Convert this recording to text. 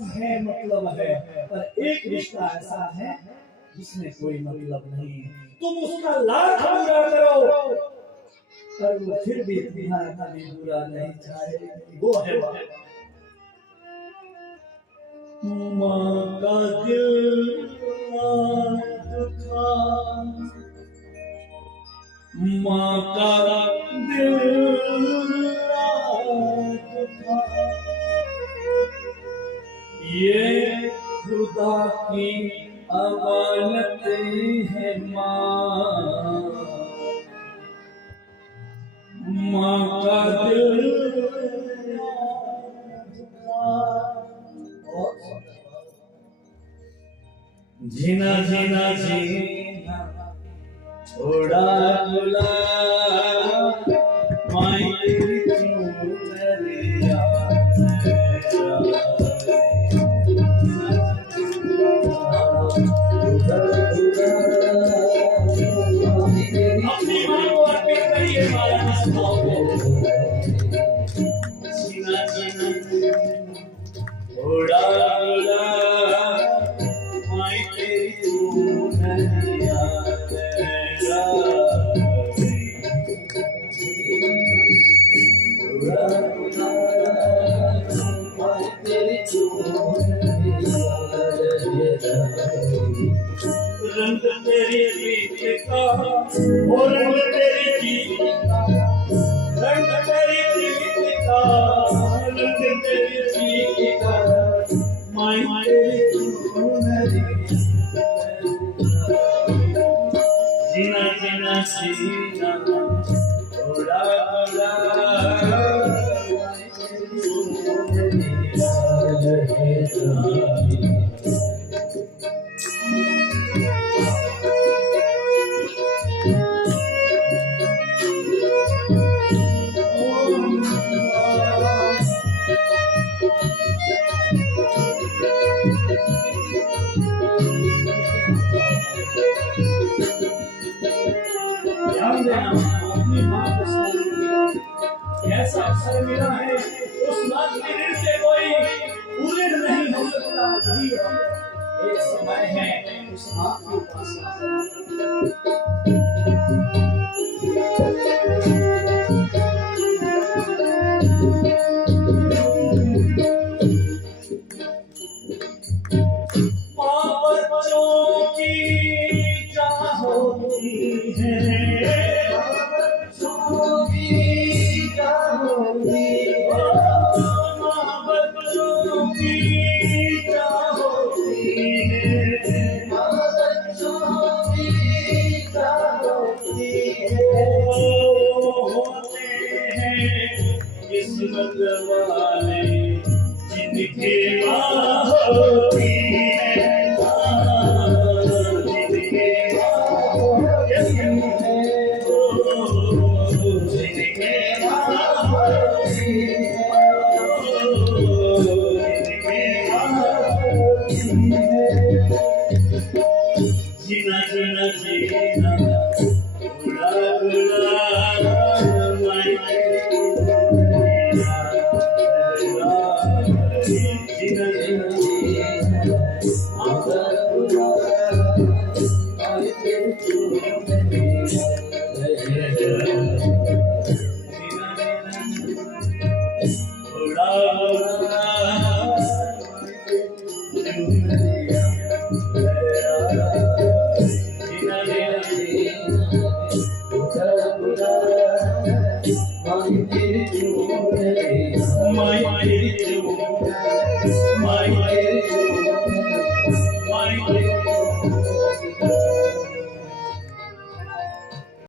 है मतलब है, पर एक रिश्ता ऐसा है जिसमें कोई मतलब नहीं। तुम उसका लाख बुरा करो पर वो फिर भी तुम्हारा कभी बुरा नहीं चाहे। वो है माँ का दिल दुखा, माँ का दिल दुखा, ये खुदा की अमानतें हैं माँ, माँ का दिल जीना जीना जीना छोड़ा बुला माई तेरी चुनरिया, अपनी माँ को अर्पित करिए माया जीना जीना छोड़ा बुला माई तेरी चुनरिया, रंग तेरी प्रीत का वो रंग तेरी जीत का, रंग तेरी प्रीत का रंग तेरी जीत का, माई तेरी चुनरिया, जीना जीना जीना थोड़ा थोड़ा अपनी माँ को ऐसा अवसर मिला है उस माँ के ऋण से कोई पूरे नहीं हो सकता। एक समय है उस माँ की उपासना वाले जिनके माँ होती है, जिनके माँ होती है, जिनके माँ होती है, जीना जीना जीना बुला बुला my